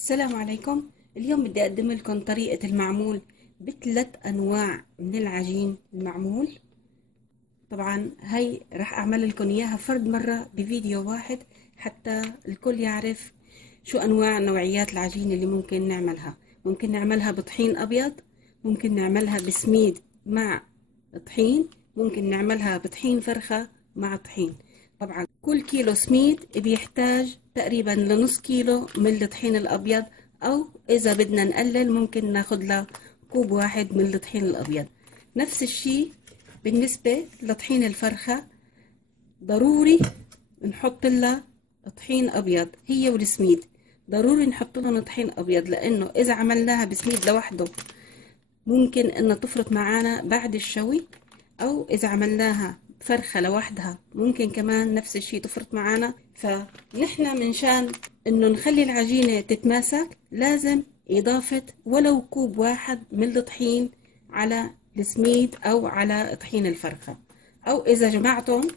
السلام عليكم. اليوم بدي أقدم لكم طريقة المعمول بثلاث أنواع من العجين المعمول. طبعا هاي رح أعمل لكم إياها فرد مرة بفيديو واحد حتى الكل يعرف شو أنواع نوعيات العجين اللي ممكن نعملها. ممكن نعملها بطحين أبيض، ممكن نعملها بسميد مع طحين، ممكن نعملها بطحين فرخة مع طحين. طبعا كل كيلو سميد بيحتاج تقريبا لنص كيلو من الطحين الأبيض، أو إذا بدنا نقلل ممكن ناخد له كوب واحد من الطحين الأبيض. نفس الشي بالنسبة لطحين الفرخة، ضروري نحط لها طحين أبيض هي والسميد، ضروري نحط لهم طحين أبيض، لأنه إذا عملناها بسميد لوحده ممكن إنها تفرط معانا بعد الشوي، أو إذا عملناها فرخة لوحدها ممكن كمان نفس الشي تفرط معانا. فنحن منشان إنه نخلي العجينة تتماسك لازم إضافة ولو كوب واحد من الطحين على السميد أو على طحين الفرخة، أو إذا جمعتم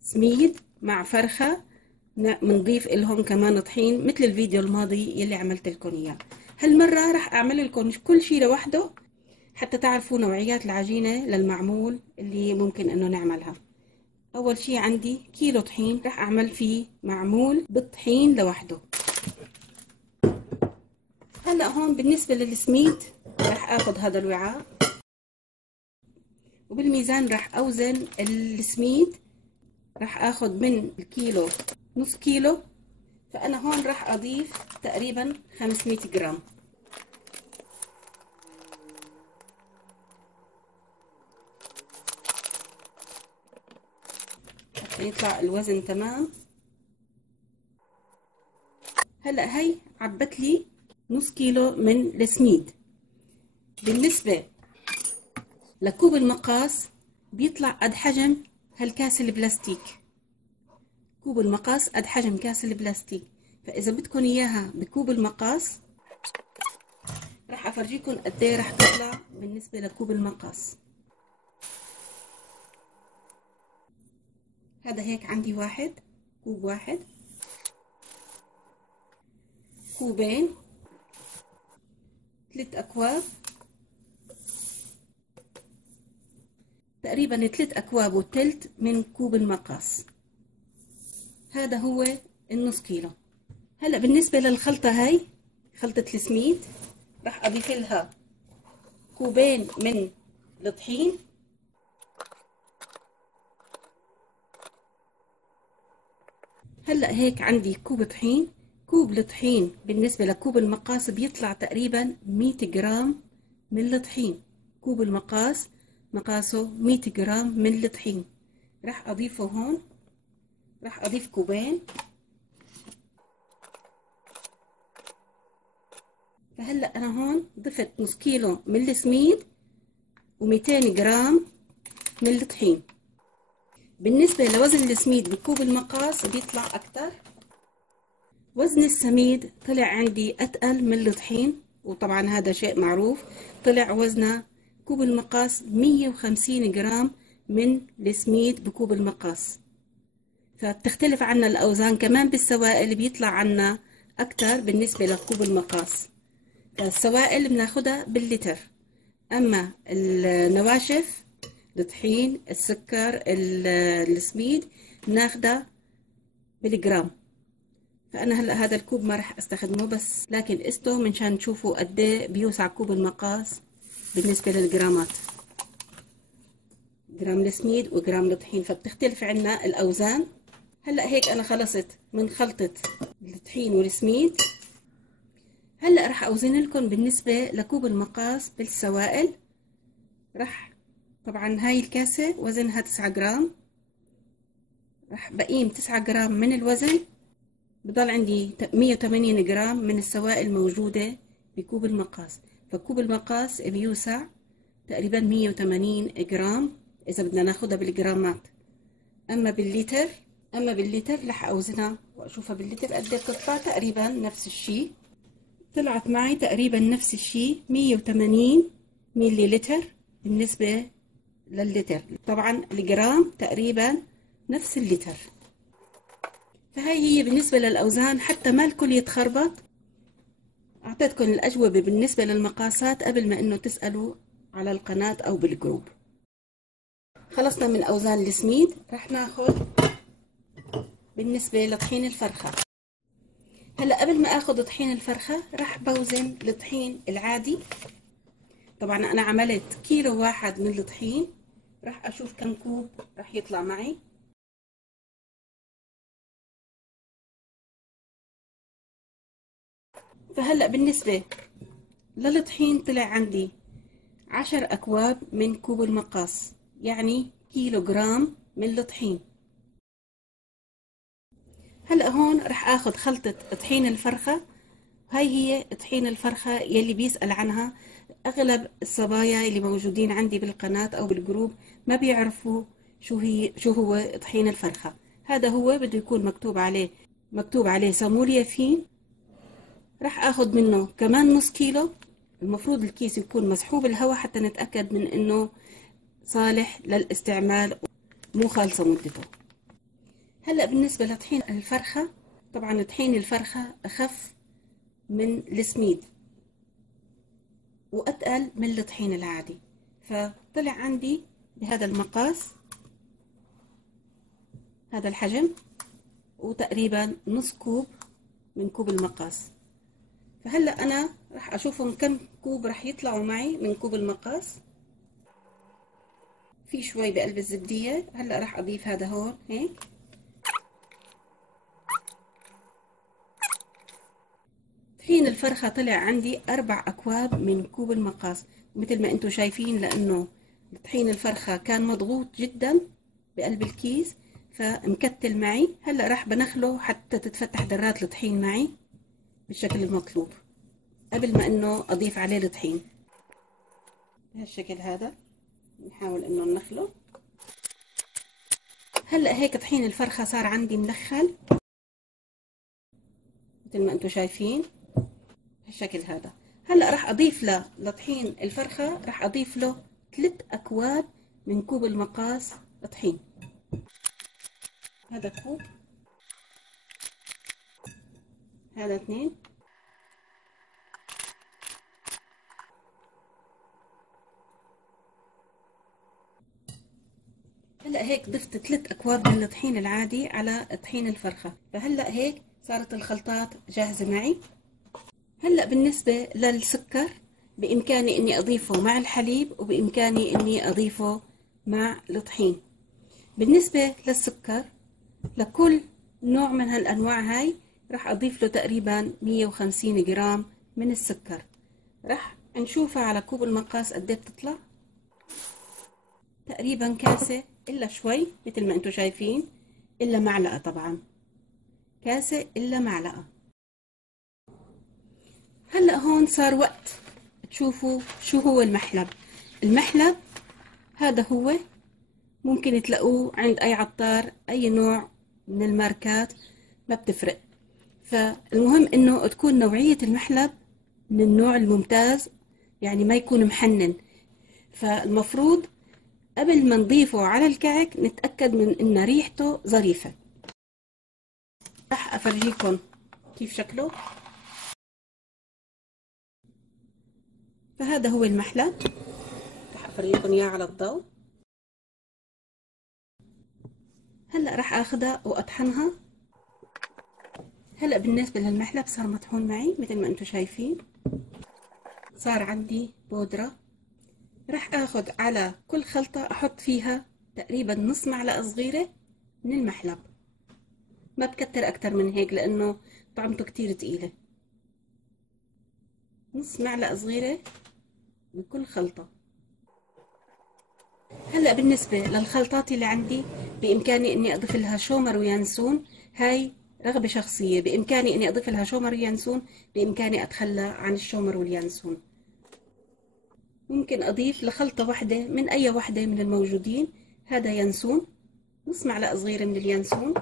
سميد مع فرخة بنضيف لهم كمان طحين مثل الفيديو الماضي يلي عملت لكم إياه. هالمرة رح أعمل لكم كل شي لوحده حتى تعرفوا نوعيات العجينة للمعمول اللي ممكن إنه نعملها. أول شي عندي كيلو طحين رح أعمل فيه معمول بالطحين لوحده. هلأ هون بالنسبة للسميد رح أخذ هذا الوعاء، وبالميزان رح أوزن السميد. رح أخذ من الكيلو نص كيلو، فأنا هون رح أضيف تقريبا 500 جرام. حتى يطلع الوزن تمام. هلأ هي عبت لي نص كيلو من السميد. بالنسبة لكوب المقاس بيطلع قد حجم هالكاس البلاستيك. كوب المقاس قد حجم كاس البلاستيك، فإذا بدكم إياها بكوب المقاس راح أفرجيكم قد ايه راح تطلع بالنسبة لكوب المقاس. هذا هيك عندي واحد، كوب واحد، كوبين، 3 أكواب، تقريبا 3 أكواب وثلث من كوب المقاس. هذا هو النص كيلو. هلا بالنسبة للخلطة هاي، خلطة السميد، راح أضيف لها كوبين من الطحين، هلا هيك عندي كوب طحين. كوب الطحين بالنسبة لكوب المقاس بيطلع تقريبا 100 جرام من الطحين. كوب المقاس مقاسه 100 جرام من الطحين. راح أضيفه هون، راح أضيف كوبين. فهلا أنا هون ضفت نص كيلو من السميد و200 جرام من الطحين. بالنسبة لوزن السميد بكوب المقاس بيطلع أكتر. وزن السميد طلع عندي أتقل من الطحين، وطبعا هذا شيء معروف. طلع وزنه كوب المقاس 150 جرام من السميد بكوب المقاس. فبتختلف عنا الأوزان كمان بالسوائل، بيطلع عنا أكتر بالنسبة لكوب المقاس. فالسوائل بناخدها باللتر، أما النواشف الطحين السكر السميد بناخدها بالجرام. فأنا هلأ هذا الكوب ما رح استخدمه، بس لكن قسته منشان تشوفوا قد ايه بيوسع كوب المقاس بالنسبة للجرامات. جرام السميد وجرام الطحين فبتختلف عنا الأوزان. هلأ هيك أنا خلصت من خلطة الطحين والسميد. هلأ رح أوزن لكم بالنسبة لكوب المقاس بالسوائل. رح طبعا هاي الكاسة وزنها 9 جرام، رح بقيم 9 جرام من الوزن، بضل عندي 180 جرام من السوائل موجودة بكوب المقاس. فكوب المقاس بيوسع تقريبا 180 جرام إذا بدنا ناخدها بالجرامات. أما باللتر رح أوزنها وأشوفها باللتر قد بتطلع. تقريبا نفس الشي، طلعت معي تقريبا نفس الشي 180 ميلي لتر بالنسبة لللتر. طبعا الجرام تقريبا نفس اللتر. فهي هي بالنسبة للأوزان حتى ما الكل يتخربط. أعطيتكم الأجوبة بالنسبة للمقاسات قبل ما إنه تسألوا على القناة أو بالجروب. خلصنا من أوزان السميد، رح ناخد بالنسبة لطحين الفرخة. هلأ قبل ما أخد طحين الفرخة رح بوزن الطحين العادي. طبعا أنا عملت كيلو واحد من الطحين، رح أشوف كم كوب رح يطلع معي. فهلأ بالنسبة للطحين طلع عندي 10 أكواب من كوب المقاس، يعني كيلو جرام من الطحين. هلأ هون رح اخد خلطة طحين الفرخة. هاي هي طحين الفرخة يلي بيسأل عنها اغلب الصبايا اللي موجودين عندي بالقناة او بالجروب ما بيعرفوا شو هو طحين الفرخة. هذا هو بده يكون مكتوب عليه سمول يافين. رح اخد منه كمان نص كيلو. المفروض الكيس يكون مسحوب الهواء حتى نتأكد من انه صالح للاستعمال مو خالصة مدته. هلأ بالنسبة لطحين الفرخة، طبعا طحين الفرخة أخف من السميد وأتقل من الطحين العادي، فطلع عندي بهذا المقاس، هذا الحجم، وتقريبا نص كوب من كوب المقاس. فهلأ أنا راح أشوفهم كم كوب راح يطلعوا معي من كوب المقاس. في شوي بقلب الزبدية، هلأ راح أضيف هذا هون هيك. طحين الفرخة طلع عندي 4 أكواب من كوب المقاس، مثل ما انتم شايفين، لأنه طحين الفرخة كان مضغوط جدا بقلب الكيس فمكتل معي. هلأ راح بنخله حتى تتفتح ذرات الطحين معي بالشكل المطلوب قبل ما انه اضيف عليه الطحين بهالشكل هذا. نحاول انه نخله. هلأ هيك طحين الفرخة صار عندي منخل مثل ما انتم شايفين بالشكل هذا. هلا راح اضيف لطحين الفرخه راح اضيف له 3 اكواب من كوب المقاس طحين. هذا كوب، هذا 2، هلا هيك ضفت 3 اكواب من الطحين العادي على طحين الفرخه. فهلا هيك صارت الخلطات جاهزه معي. هلا بالنسبه للسكر، بامكاني اني اضيفه مع الحليب وبامكاني اني اضيفه مع الطحين. بالنسبه للسكر، لكل نوع من هالأنواع هاي راح أضيف له تقريبا 150 جرام من السكر. راح نشوفها على كوب المقاس قد ايه بتطلع. تقريبا كاسة إلا شوي مثل ما انتم شايفين، إلا معلقة، طبعا كاسة إلا معلقة. هلأ هون صار وقت تشوفوا شو هو المحلب. المحلب هذا هو ممكن تلاقوه عند أي عطار، أي نوع من الماركات ما بتفرق. فالمهم انه تكون نوعية المحلب من النوع الممتاز، يعني ما يكون محنن. فالمفروض قبل ما نضيفه على الكعك نتأكد من ان ريحته ظريفة. راح افرجيكم كيف شكله. فهذا هو المحلب، راح افرجيكم اياه على الضوء. هلا راح اخذها واطحنها. هلا بالنسبة للمحلب صار مطحون معي مثل ما انتم شايفين، صار عندي بودرة. راح اخذ على كل خلطة احط فيها تقريبا نص معلقة صغيرة من المحلب، ما بكتر اكتر من هيك لانه طعمته كتير تقيلة. نص معلقة صغيرة بكل خلطة. هلأ بالنسبة للخلطات اللي عندي، بإمكاني إني أضيف لها شومر ويانسون. هاي رغبة شخصية، بإمكاني إني أضيف لها شومر ويانسون، بإمكاني أتخلى عن الشومر واليانسون. ممكن أضيف لخلطة واحدة من أي واحدة من الموجودين. هذا ينسون، نص معلقة صغيرة من اليانسون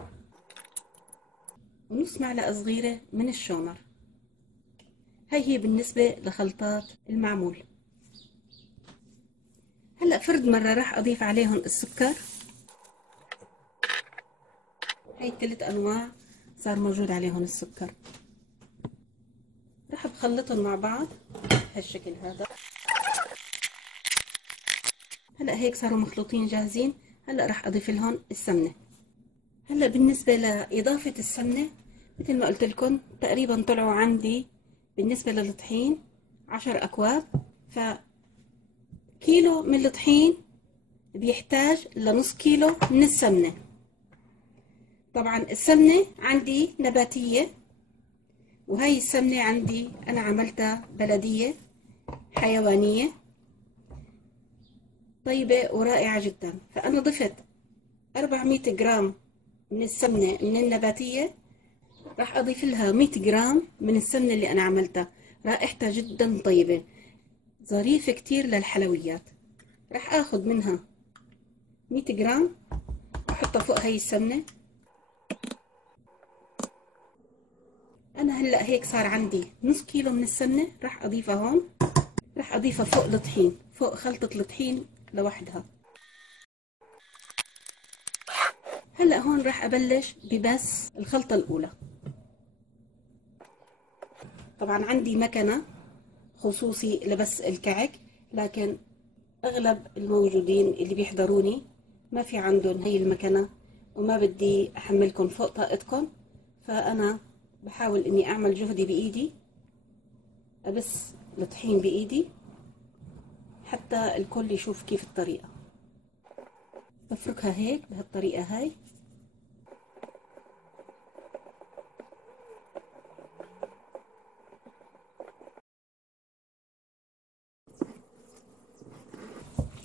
ونص معلقة صغيرة من الشومر. هاي هي بالنسبة لخلطات المعمول. هلأ فرد مرة راح أضيف عليهم السكر. هاي 3 أنواع صار موجود عليهم السكر. راح بخلطهم مع بعض هالشكل هذا. هلا هيك صاروا مخلوطين جاهزين. هلا راح اضيف لهم السمنه. هلا بالنسبه لاضافه السمنه، مثل ما قلت لكم تقريبا طلعوا عندي بالنسبه للطحين 10 اكواب. فكيلو من الطحين بيحتاج لنص كيلو من السمنه. طبعا السمنه عندي نباتيه، وهي السمنه عندي انا عملتها بلديه حيوانيه طيبه ورائعه جدا. فانا ضفت 400 جرام من السمنه من النباتيه، راح اضيف لها 100 جرام من السمنه اللي انا عملتها. رائحتها جدا طيبه، ظريفه كتير للحلويات. راح اخذ منها 100 جرام واحطها فوق هاي السمنه. انا هلا هيك صار عندي نص كيلو من السمنه، راح اضيفها هون. راح اضيفها فوق الطحين، فوق خلطه الطحين لوحدها. هلا هون راح ابلش ببس الخلطه الاولى. طبعا عندي مكنه خصوصي لبس الكعك، لكن اغلب الموجودين اللي بيحضروني ما في عندهم هي المكنه، وما بدي احملكم فوق طاقتكم. فانا بحاول اني اعمل جهدي بايدي، ابس الطحين بايدي حتى الكل يشوف كيف الطريقه. بفركها هيك بهالطريقه هاي.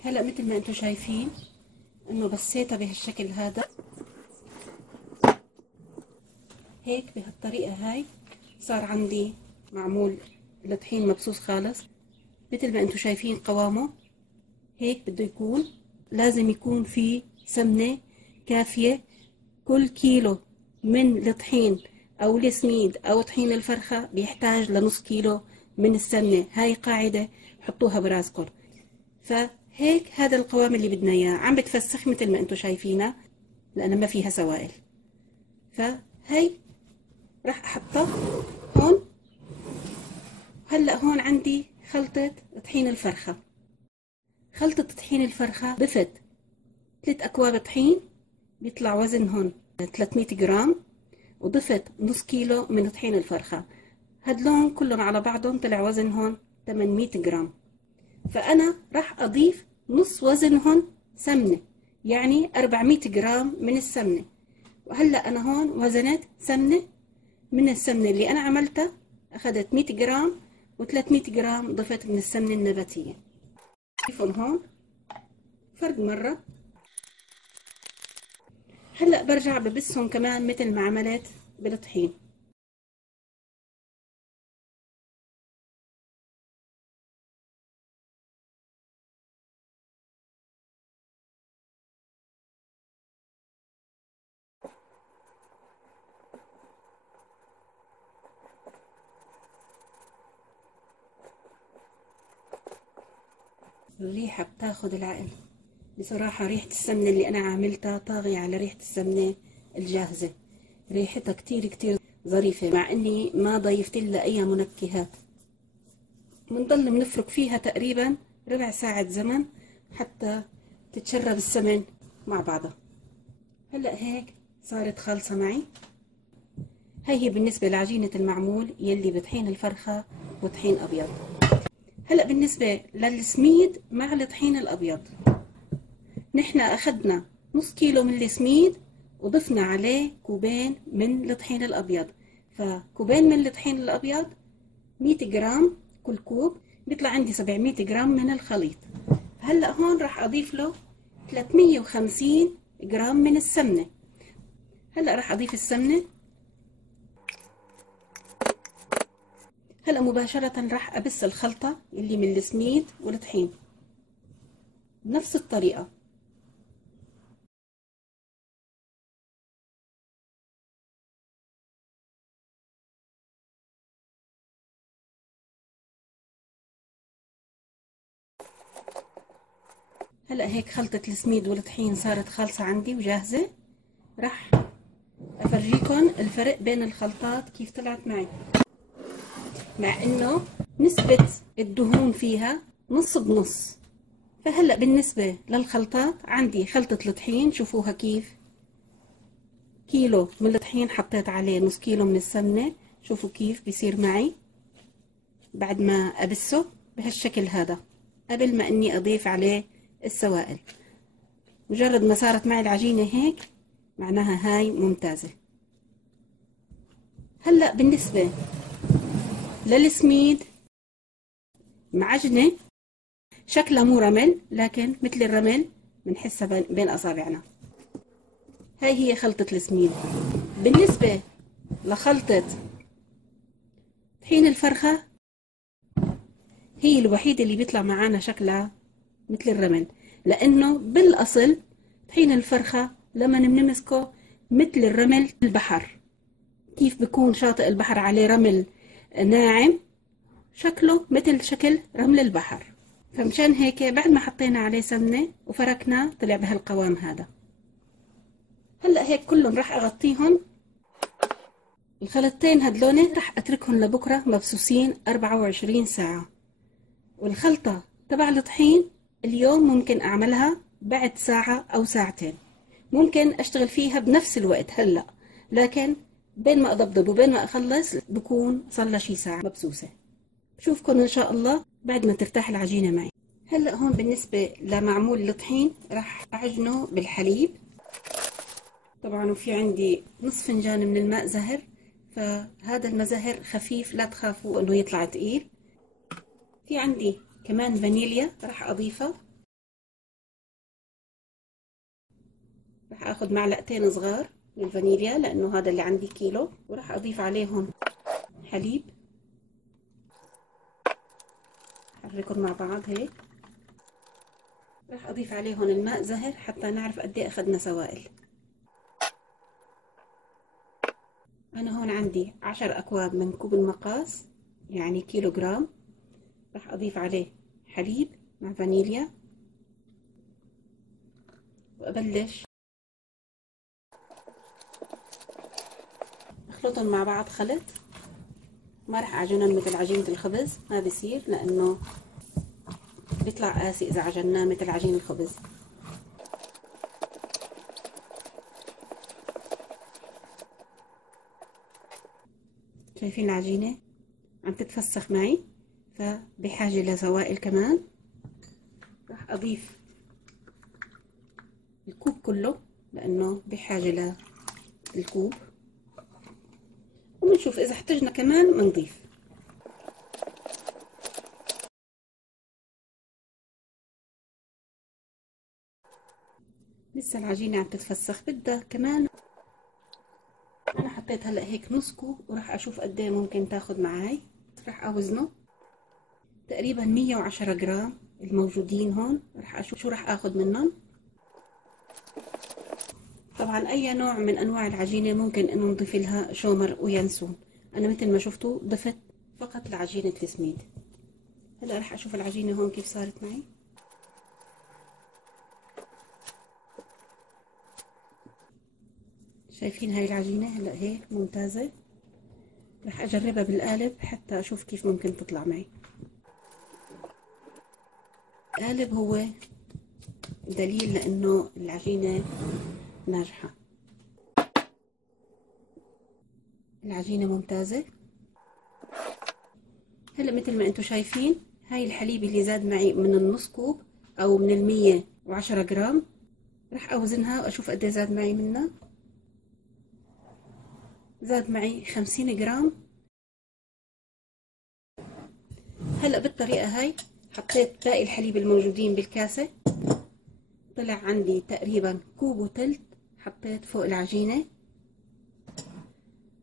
هلا مثل ما انتم شايفين انه بسيتها بهالشكل هذا، هيك بهالطريقه هاي صار عندي معمول الطحين مبسوس خالص. مثل ما انتم شايفين قوامه هيك بده يكون. لازم يكون في سمنة كافية. كل كيلو من الطحين او السميد او طحين الفرخة بيحتاج لنص كيلو من السمنة. هاي قاعدة حطوها براسكم. فهيك هذا القوام اللي بدنا اياه. عم بتفسخ مثل ما انتم شايفينها لان ما فيها سوائل. فهي راح احطها هون. هلا هون عندي خلطة طحين الفرخة. خلطة طحين الفرخة ضفت 3 أكواب طحين بيطلع وزنهن 300 جرام، وضفت نص كيلو من طحين الفرخة. هدلون كلهم على بعضهم طلع وزنهن 800 جرام. فأنا راح أضيف نص وزنهن سمنة، يعني 400 جرام من السمنة. وهلأ أنا هون وزنت سمنة. من السمنة اللي أنا عملتها أخذت 100 جرام، و300 جرام ضفت من السمنة النباتية. شوفوا هون فرق مرة. هلأ برجع ببسهم كمان مثل ما عملت بالطحين. الريحة بتاخد العقل بصراحة. ريحة السمنة اللي أنا عاملتها طاغية على ريحة السمنة الجاهزة. ريحتها كتير كتير ظريفة، مع إني ما ضيفت لها أي منكهات. بنضل بنفرك فيها تقريبا ربع ساعة زمن حتى تتشرب السمن مع بعضها. هلأ هيك صارت خالصة معي. هي بالنسبة لعجينة المعمول يلي بطحين الفرخة وطحين أبيض. هلأ بالنسبة للسميد مع الطحين الأبيض، نحن أخدنا نص كيلو من السميد وضفنا عليه كوبين من الطحين الأبيض. فكوبين من الطحين الأبيض 100 جرام كل كوب، بيطلع عندي 700 جرام من الخليط. هلأ هون راح أضيف له 350 جرام من السمنة. هلأ راح أضيف السمنة. هلأ مباشرة راح أبس الخلطة اللي من السميد والطحين بنفس الطريقة. هلأ هيك خلطة السميد والطحين صارت خالصة عندي وجاهزة. راح أفرجيكم الفرق بين الخلطات كيف طلعت معي. مع انه نسبة الدهون فيها نص بنص. فهلأ بالنسبة للخلطات عندي خلطة الطحين، شوفوها كيف. كيلو من الطحين حطيت عليه نص كيلو من السمنة، شوفوا كيف بيصير معي بعد ما أبسه بهالشكل هذا قبل ما اني اضيف عليه السوائل. مجرد ما صارت معي العجينة هيك معناها هاي ممتازة. هلأ بالنسبة للسميد، معجنة شكلها مو رمل لكن مثل الرمل بنحسها بين أصابعنا. هاي هي خلطة السميد. بالنسبة لخلطة طحين الفرخة، هي الوحيدة اللي بيطلع معانا شكلها مثل الرمل، لأنه بالأصل طحين الفرخة لما بنمسكه مثل الرمل البحر. كيف بيكون شاطئ البحر عليه رمل ناعم، شكله مثل شكل رمل البحر. فمشان هيك بعد ما حطينا عليه سمنة وفركناه طلع بهالقوام هذا. هلأ هيك كلهم راح أغطيهم. الخلطتين هدلوني راح أتركهم لبكرة مبسوسين 24 ساعة. والخلطة تبع الطحين اليوم ممكن أعملها بعد ساعة أو ساعتين، ممكن أشتغل فيها بنفس الوقت هلأ، لكن بين ما أضبضب وبين ما أخلص بكون صار لها شي ساعة مبسوسة. بشوفكم إن شاء الله بعد ما ترتاح العجينة معي. هلأ هون بالنسبة لمعمول الطحين راح أعجنه بالحليب. طبعا وفي عندي نصف فنجان من الماء زهر، فهذا الماء زهر خفيف لا تخافوا انه يطلع تقيل. في عندي كمان فانيليا راح اضيفها، راح اخذ معلقتين صغار من الفانيليا لانه هذا اللي عندي كيلو، وراح اضيف عليهم حليب، حركهم مع بعض هيك. راح اضيف عليهم الماء زهر حتى نعرف قد ايه اخذنا سوائل. انا هون عندي 10 اكواب من كوب المقاس يعني كيلو جرام. راح اضيف عليه حليب مع فانيليا وابلش اخلطهم مع بعض خلط. ما راح اعجنهم مثل عجينة الخبز، ما بيصير لانه بيطلع قاسي اذا عجناه مثل عجين الخبز. شايفين العجينة عم تتفسخ معي، فبحاجة لسوائل كمان. راح اضيف الكوب كله لانه بحاجة للكوب، وبنشوف اذا احتجنا كمان بنضيف. لسه العجينة عم تتفسخ بدها كمان. انا حطيت هلا هيك نص كوب وراح اشوف قد ايه ممكن تاخذ معي. راح اوزنه تقريبا 110 جرام الموجودين هون، راح اشوف شو راح اخذ منهم. طبعا اي نوع من انواع العجينة ممكن انه نضيف لها شومر وينسون. انا مثل ما شفتوا ضفت فقط لعجينة السميد. هلا راح اشوف العجينة هون كيف صارت معي. شايفين هاي العجينة هلا هيك ممتازة. راح اجربها بالقالب حتى اشوف كيف ممكن تطلع معي. القالب هو دليل لانه العجينة ناجحة. العجينة ممتازة. هلا مثل ما انتم شايفين هاي الحليب اللي زاد معي من النص كوب او من 110 جرام. راح اوزنها واشوف قد زاد معي منها. زاد معي 50 جرام. هلا بالطريقة هاي حطيت باقي الحليب الموجودين بالكاسة، طلع عندي تقريبا كوب وتلت حطيت فوق العجينة.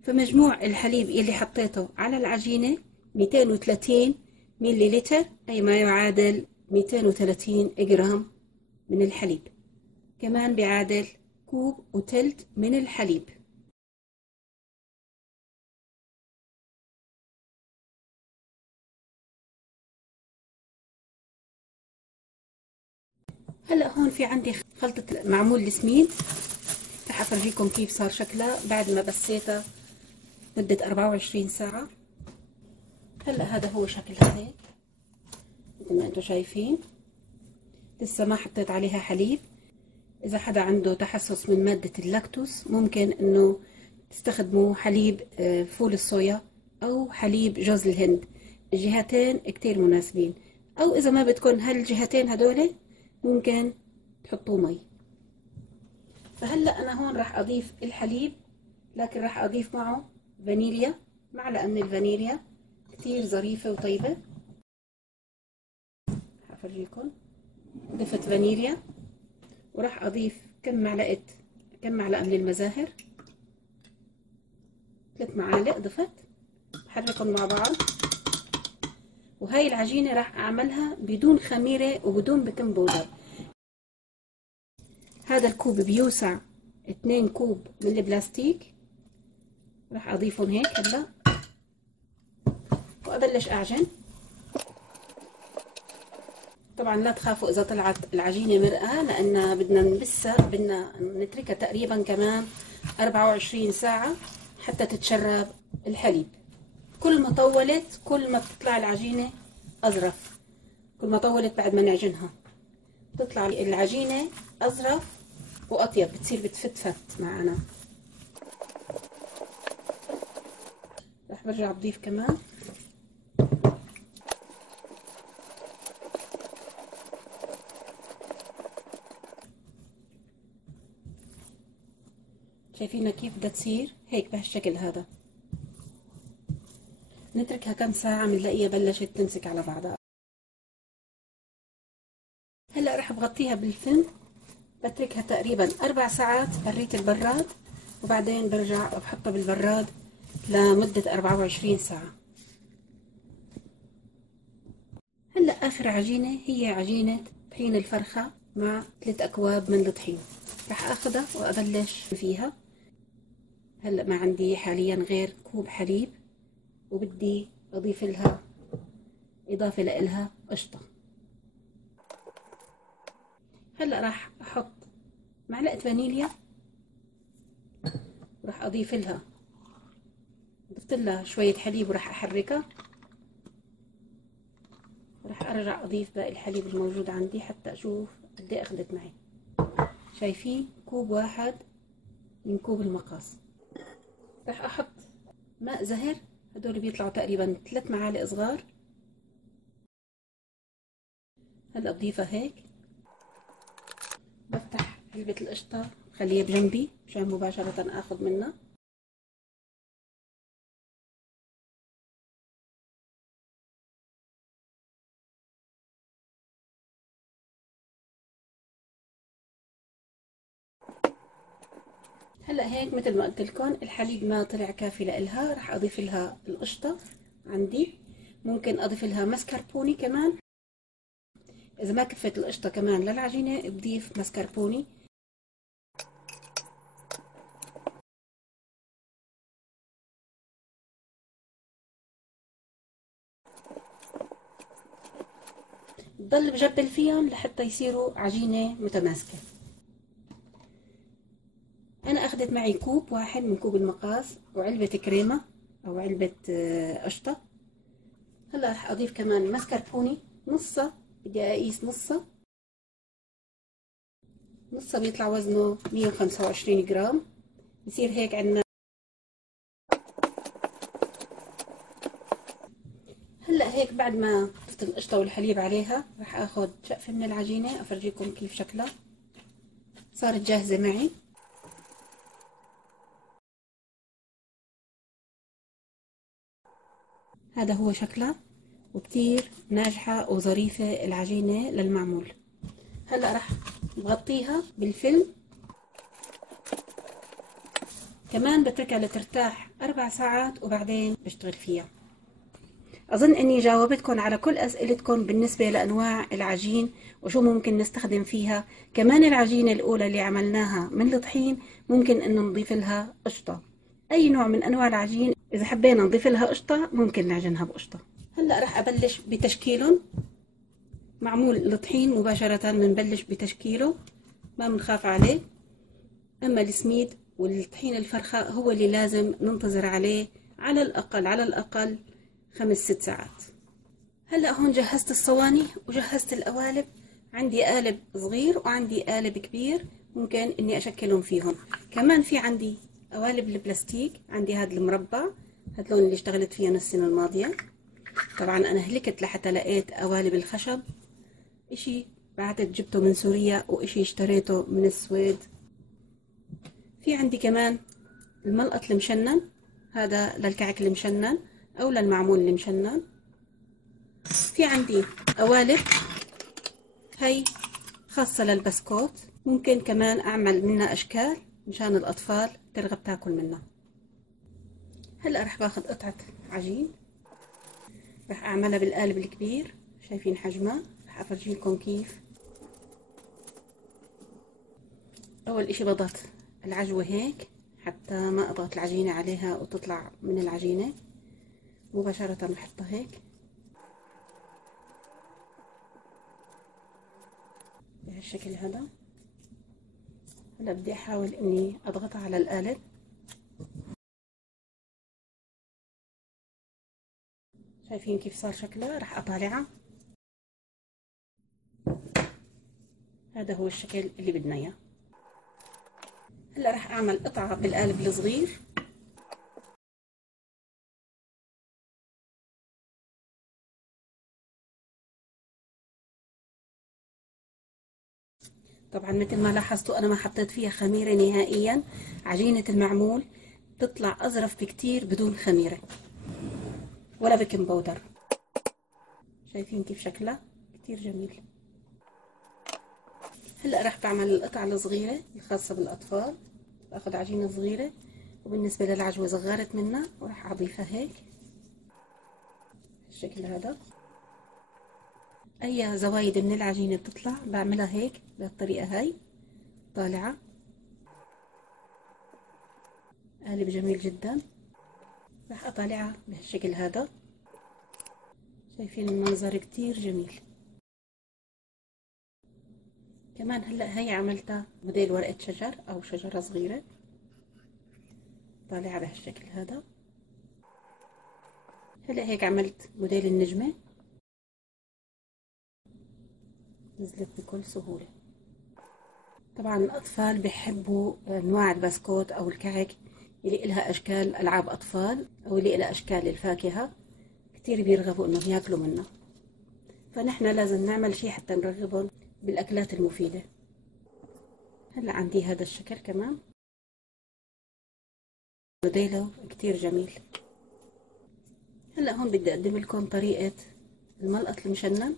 فمجموع الحليب اللي حطيته على العجينة 230 ملي لتر، أي ما يعادل 230 جرام من الحليب. كمان بيعادل كوب وتلت من الحليب. هلا هون في عندي خلطة معمول السميد، رح افرجيكم كيف صار شكلها بعد ما بسيتها مدة 24 ساعة. هلا هذا هو شكلها هيك مثل ما انتم شايفين. لسه ما حطيت عليها حليب. اذا حدا عنده تحسس من مادة اللاكتوز ممكن انه تستخدموا حليب فول الصويا او حليب جوز الهند. الجهتين كتير مناسبين. او اذا ما بدكم هالجهتين هدول ممكن تحطوا مي. فهلا انا هون راح اضيف الحليب، لكن راح اضيف معه فانيليا، معلقة من الفانيليا كتير ظريفة وطيبة. هفرجيكم. ضفت فانيليا، وراح اضيف كم معلقة من المزاهر، 3 معالق ضفت. بحركهم مع بعض. وهاي العجينة راح اعملها بدون خميرة وبدون بيكنج بودر. هذا الكوب بيوسع 2 كوب من البلاستيك. راح اضيفهم هيك هلا وابلش اعجن. طبعا لا تخافوا اذا طلعت العجينة مرقة، لان بدنا نتركها تقريبا كمان 24 ساعة حتى تتشرب الحليب. كل ما طولت كل ما بتطلع العجينة أظرف. كل ما طولت بعد ما نعجنها تطلع العجينة أظرف وأطيب، بتصير بتفتفت معنا. رح برجع بضيف كمان. شايفينها كيف بدها تصير هيك بهالشكل هذا. نتركها كم ساعة بنلاقيها بلشت تمسك على بعضها. هلا رح بغطيها بالفيلم، بتركها تقريبا 4 ساعات بريت البراد، وبعدين برجع بحطها بالبراد لمدة 24 ساعة. هلا آخر عجينة هي عجينة طحين الفرخة مع 3 أكواب من الطحين. رح اخذها وابلش فيها. هلا ما عندي حاليا غير كوب حليب، وبدي اضيف لها اضافة لها قشطة. هلا راح احط معلقة فانيليا، وراح اضيف لها ضفت لها شوية حليب وراح احركها. وراح ارجع اضيف باقي الحليب الموجود عندي حتى اشوف قد ايه اخذت معي. شايفين كوب واحد من كوب المقاس. راح احط ماء زهر، هدول بيطلعوا تقريبا 3 معالق صغار. هلا بضيفها هيك. بفتح علبة القشطة خليها بجنبي مشان مباشرة اخذ منها. هلا هيك مثل ما قلت لكم الحليب ما طلع كافي لإلها، راح اضيف لها القشطة عندي. ممكن اضيف لها مسكربوني كمان. اذا ما كفت القشطة كمان للعجينة بضيف مسكربوني. بضل بجبل فيهم لحتى يصيروا عجينة متماسكة. انا اخذت معي كوب واحد من كوب المقاس وعلبة كريمة او علبة قشطة. هلا راح اضيف كمان مسكربوني نصها، بدي اقيس نصها. نصها بيطلع وزنه 125 جرام. بصير هيك عندنا. هلا هيك بعد ما ضفت القشطة والحليب عليها راح اخذ شقفة من العجينة افرجيكم كيف شكلها. صارت جاهزة معي. هذا هو شكلها، وكتير ناجحة وظريفة العجينة للمعمول. هلا راح بغطيها بالفيلم كمان، بتركها لترتاح 4 ساعات وبعدين بشتغل فيها. أظن أني جاوبتكم على كل أسئلتكم بالنسبة لأنواع العجين وشو ممكن نستخدم فيها. كمان العجينة الأولى اللي عملناها من الطحين ممكن أنه نضيف لها قشطة. أي نوع من أنواع العجين إذا حبينا نضيف لها قشطة ممكن نعجنها بقشطة. هلأ رح أبلش بتشكيلهم. معمول الطحين مباشرة بنبلش بتشكيله، ما بنخاف عليه. أما السميد والطحين الفرخة هو اللي لازم ننتظر عليه على الأقل 5-6 ساعات. هلا هون جهزت الصواني وجهزت القوالب. عندي قالب صغير وعندي قالب كبير، ممكن اني اشكلهم فيهم. كمان في عندي قوالب البلاستيك، عندي هذا المربع، هذا اللون اللي اشتغلت فيه السنة الماضية. طبعا انا هلكت لحتى لقيت قوالب الخشب، اشي بعتت جبته من سوريا واشي اشتريته من السويد. في عندي كمان الملقط المشنن، هذا للكعك المشنن او للمعمول المشنن. في عندي قوالب هي خاصة للبسكوت، ممكن كمان اعمل منها اشكال مشان الاطفال ترغب تاكل منها. هلا رح باخذ قطعة عجين، رح اعملها بالقالب الكبير، شايفين حجمها، رح افرجيلكم كيف. اول اشي بضغط العجوة هيك حتى ما اضغط العجينة عليها وتطلع من العجينة، مباشرة بحطها هيك بهالشكل هذا. هلا بدي احاول اني اضغطها على القالب، شايفين كيف صار شكلها. رح اطالعها، هذا هو الشكل اللي بدنا اياه. هلا رح اعمل قطعة بالقالب الصغير، طبعا مثل ما لاحظتوا انا ما حطيت فيها خميرة نهائيا. عجينة المعمول تطلع اظرف بكتير بدون خميرة ولا بيكنج باودر. شايفين كيف شكلها كتير جميل. هلا رح بعمل القطعة الصغيرة الخاصة بالاطفال، باخذ عجينة صغيرة، وبالنسبة للعجوة صغرت منها وراح اضيفها هيك بالشكل هذا. اي زوايد من العجينة بتطلع بعملها هيك بهالطريقة هاي طالعة. قالب جميل جدا، راح اطالعها بهالشكل هذا. شايفين المنظر كتير جميل. كمان هلا هي عملتها موديل ورقة شجر او شجرة صغيرة، طالعة بهالشكل هذا. هلا هيك عملت موديل النجمة، نزلت بكل سهولة. طبعا الأطفال بيحبوا أنواع البسكوت أو الكعك اللي إلها أشكال ألعاب أطفال أو اللي إلها أشكال الفاكهة، كتير بيرغبوا إنه ياكلوا منها. فنحن لازم نعمل شي حتى نرغبهم بالأكلات المفيدة. هلا عندي هذا الشكل كمان، موديله كتير جميل. هلا هون بدي أقدم لكم طريقة الملقط المشنن.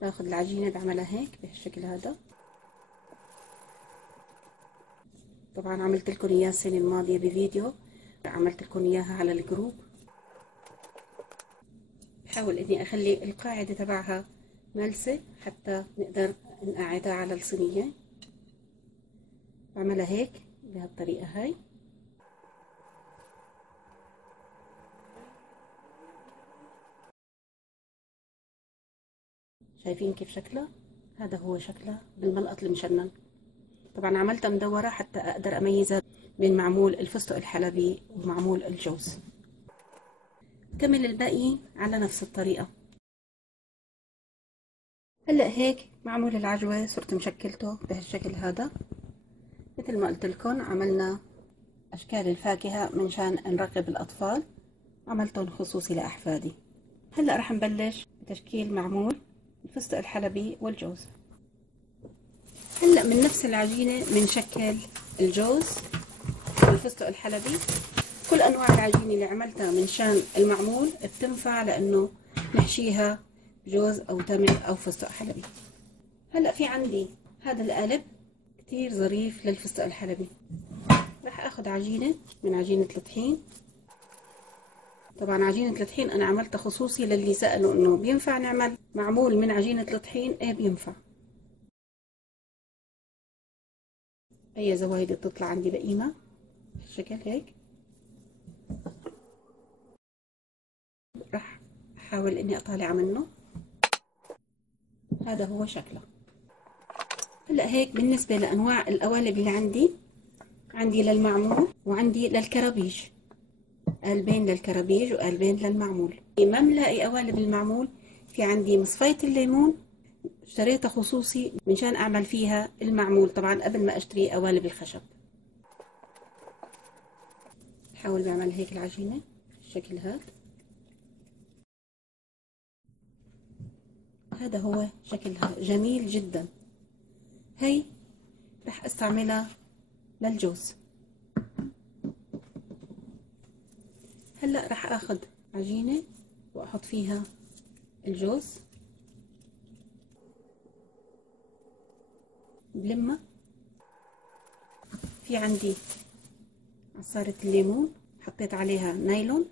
باخذ العجينة بعملها هيك بهالشكل هذا. طبعا عملت لكم اياه السنة الماضية بفيديو، عملت لكم اياها على الجروب. بحاول اني اخلي القاعدة تبعها ملسة حتى نقدر نقعدها على الصينية. بعملها هيك بهالطريقة هاي. شايفين كيف شكلها؟ هذا هو شكلها بالملقط المشنن. طبعا عملتها مدورة حتى اقدر اميزها بين معمول الفستق الحلبي ومعمول الجوز. كمل الباقي على نفس الطريقة. هلا هيك معمول العجوة صرت مشكلته بهالشكل هذا. مثل ما قلت لكم عملنا اشكال الفاكهة من شان نرغب الاطفال، عملتهم خصوصي لاحفادي. هلا رح نبلش بتشكيل معمول الفستق الحلبي والجوز. هلا من نفس العجينة بنشكل الجوز والفستق الحلبي. كل انواع العجينة اللي عملتها من شان المعمول بتنفع لانه نحشيها جوز او تمر او فستق حلبي. هلا في عندي هذا القالب كتير ظريف للفستق الحلبي. راح اخذ عجينة من عجينة الطحين. طبعا عجينة الطحين انا عملتها خصوصي للي سألوا انه بينفع نعمل معمول من عجينة الطحين. ايه بينفع. اي زوايد بتطلع عندي بقيمة بالشكل هيك. راح احاول اني اطالع منه. هذا هو شكله. هلا هيك بالنسبة لانواع القوالب اللي عندي للمعمول وعندي للكرابيج. قالبين للكرابيج وقالبين للمعمول. ما ملاقي قوالب المعمول، في عندي مصفاية الليمون اشتريتها خصوصي منشان اعمل فيها المعمول، طبعا قبل ما اشتري قوالب الخشب. بحاول بعمل هيك العجينة بالشكل هذا هو شكلها جميل جدا. هي رح استعملها للجوز. هلا رح اخذ عجينة واحط فيها الجوز، بلمة. في عندي عصارة الليمون، حطيت عليها نايلون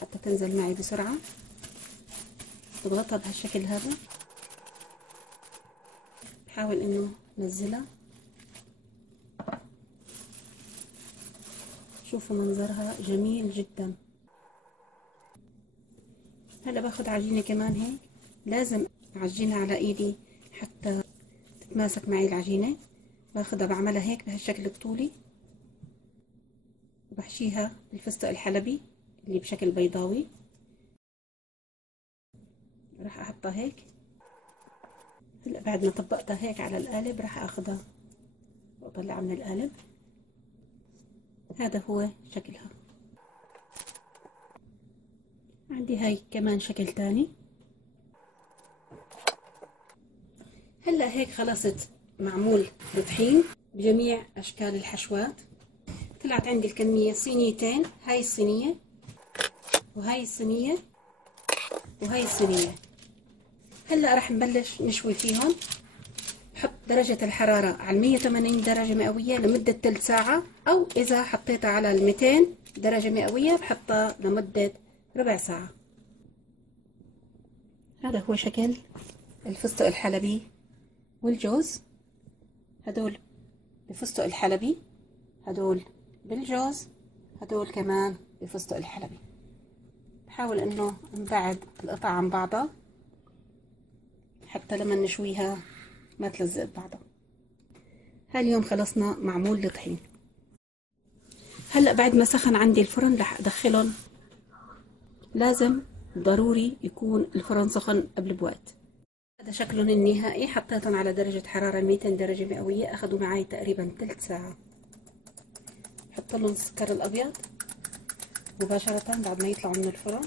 حتى تنزل معي بسرعة. بضغطها بهالشكل هذا، بحاول انه نزلها. شوفوا منظرها جميل جدا. هلا باخد عجينة كمان هيك، لازم اعجنها على ايدي حتى تتماسك معي العجينة. باخدها بعملها هيك بهالشكل الطولي، وبحشيها بالفستق الحلبي اللي بشكل بيضاوي. راح احطها هيك. هلا بعد ما طبقتها هيك على القالب راح اخدها واطلعها من القالب. هذا هو شكلها. عندي هاي كمان شكل تاني. هلا هيك خلصت معمول بطحين بجميع اشكال الحشوات. طلعت عندي الكمية صينيتين، هاي الصينية وهاي الصينية وهاي الصينية. هلا راح نبلش نشوي فيهم. بحط درجة الحرارة على 180 درجة مئوية لمدة ثلث ساعة، او اذا حطيتها على 200 درجة مئوية بحطها لمدة ربع ساعة. هذا هو شكل الفستق الحلبي والجوز. هدول بفستق الحلبي، هدول بالجوز، هدول كمان بفستق الحلبي. بحاول انه نبعد القطع عن بعضها حتى لما نشويها ما تلزق ببعضها. هاليوم خلصنا معمول الطحين. هلا بعد ما سخن عندي الفرن رح ادخلهم. لازم ضروري يكون الفرن سخن قبل بوقت. هذا شكلهم النهائي. حطيتهم على درجة حرارة 200 درجة مئوية، اخذوا معي تقريبا ثلث ساعة. بحط لهم السكر الابيض مباشرة بعد ما يطلعوا من الفرن.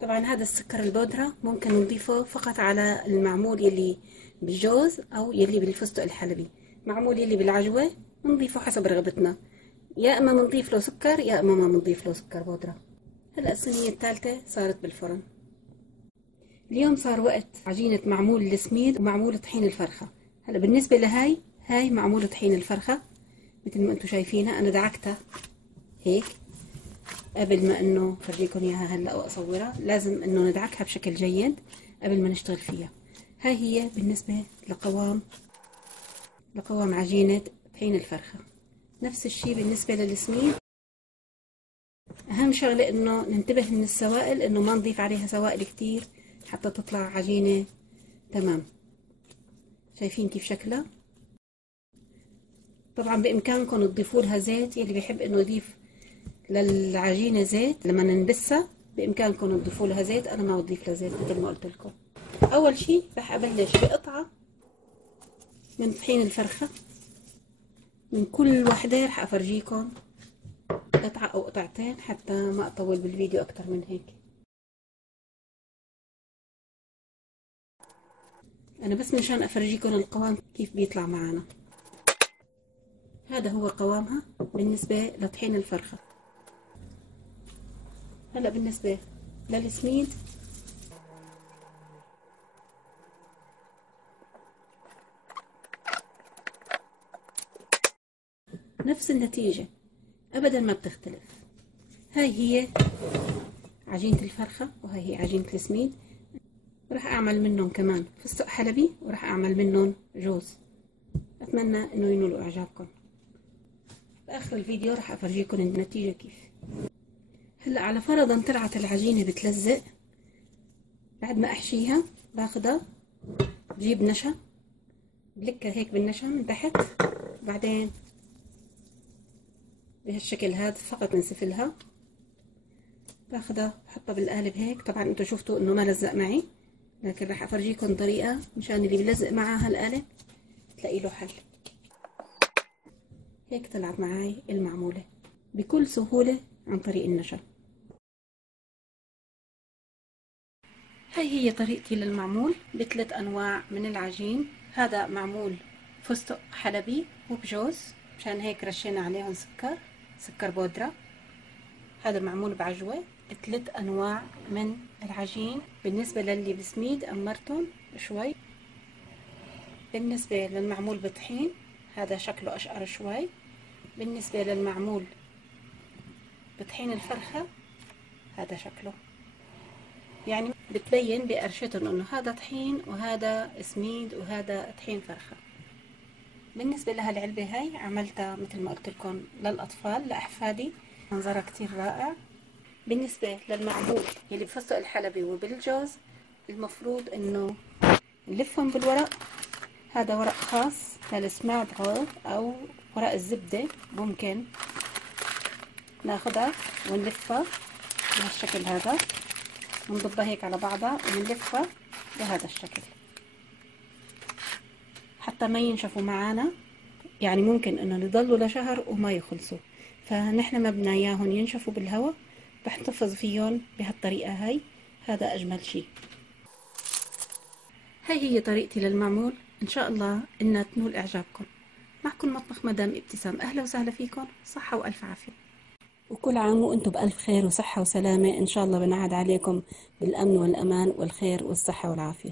طبعا هذا السكر البودرة ممكن نضيفه فقط على المعمول يلي بالجوز او يلي بالفستق الحلبي. معمول يلي بالعجوة نضيفه حسب رغبتنا، يا اما بنضيف له سكر يا اما ما بنضيف له سكر بودرة. هلا الصينية الثالثة صارت بالفرن. اليوم صار وقت عجينة معمول السميد ومعمول طحين الفرخة. هلا بالنسبة هاي معمول طحين الفرخة مثل ما انتم شايفينها. انا دعكتها هيك قبل ما انه فرجيكم اياها هلا واصورها. لازم انه ندعكها بشكل جيد قبل ما نشتغل فيها. هاي هي بالنسبة لقوام عجينة طحين الفرخة. نفس الشي بالنسبة للسميد. اهم شغلة انه ننتبه من السوائل، انه ما نضيف عليها سوائل كتير حتى تطلع عجينة تمام. شايفين كيف شكلها؟ طبعا بامكانكم تضيفوا لها زيت. يلي بيحب انه يضيف للعجينة زيت لما ننبسها بامكانكم تضيفوا لها زيت. انا ما بضيف لها زيت مثل ما قلت لكم. اول شي رح ابلش بقطعة من طحين الفرخة. من كل وحدة رح افرجيكم قطعة او قطعتين حتى ما اطول بالفيديو اكتر من هيك. انا بس مشان افرجيكم القوام كيف بيطلع معنا. هذا هو قوامها بالنسبة لطحين الفرخة. هلا بالنسبة للسميد نفس النتيجة ابدا ما بتختلف. هاي هي عجينة الفرخة وهاي هي عجينة السميد. راح اعمل منهم كمان فستق حلبي وراح اعمل منهم جوز. اتمنى انه ينولوا اعجابكم. باخر الفيديو راح افرجيكم النتيجة كيف. هلا على فرضا طلعت العجينة بتلزق، بعد ما احشيها باخدها، بجيب نشا، بلكها هيك بالنشا من تحت، وبعدين بهالشكل هذا فقط بنسفلها، باخدها بحطها بالقالب هيك. طبعا انتوا شفتوا انه ما لزق معي، لكن راح افرجيكم طريقة مشان اللي بلزق معها هالقالب تلاقي له حل. هيك طلعت معي المعمولة بكل سهولة عن طريق النشا. هاي هي طريقتي للمعمول بثلاث أنواع من العجين. هذا معمول فستق حلبي وبجوز، مشان هيك رشينا عليهم سكر بودرة. هذا معمول بعجوة. ثلاث أنواع من العجين. بالنسبة للي بسميد أمرتهم شوي. بالنسبة للمعمول بطحين هذا شكله أشقر شوي. بالنسبة للمعمول بطحين الفرخة هذا شكله، يعني بتبين بقرشتهم انه هذا طحين وهذا سميد وهذا طحين فرخة. بالنسبة لها العلبة هاي عملتها مثل ما قلت لكم للأطفال لأحفادي، منظرها كتير رائع. بالنسبة للمعمول اللي بفستق الحلبي وبالجوز، المفروض انه نلفهم بالورق. هذا ورق خاص للسماد غوض او ورق الزبدة، ممكن ناخدها ونلفها بهالشكل هذا، ونضبها هيك على بعضها ونلفها بهذا الشكل حتى ما ينشفوا معانا. يعني ممكن انه يضلوا لشهر وما يخلصوا، فنحن ما بدنا اياهم ينشفوا بالهواء، بحتفظ فيهم بهالطريقة هاي. هذا اجمل شيء. هاي هي طريقتي للمعمول، ان شاء الله انها تنول اعجابكم. معكم مطبخ مدام ابتسام، اهلا وسهلا فيكم، صحة والف عافية، وكل عام وانتم بألف خير وصحة وسلامة. ان شاء الله بنعاد عليكم بالامن والامان والخير والصحة والعافية.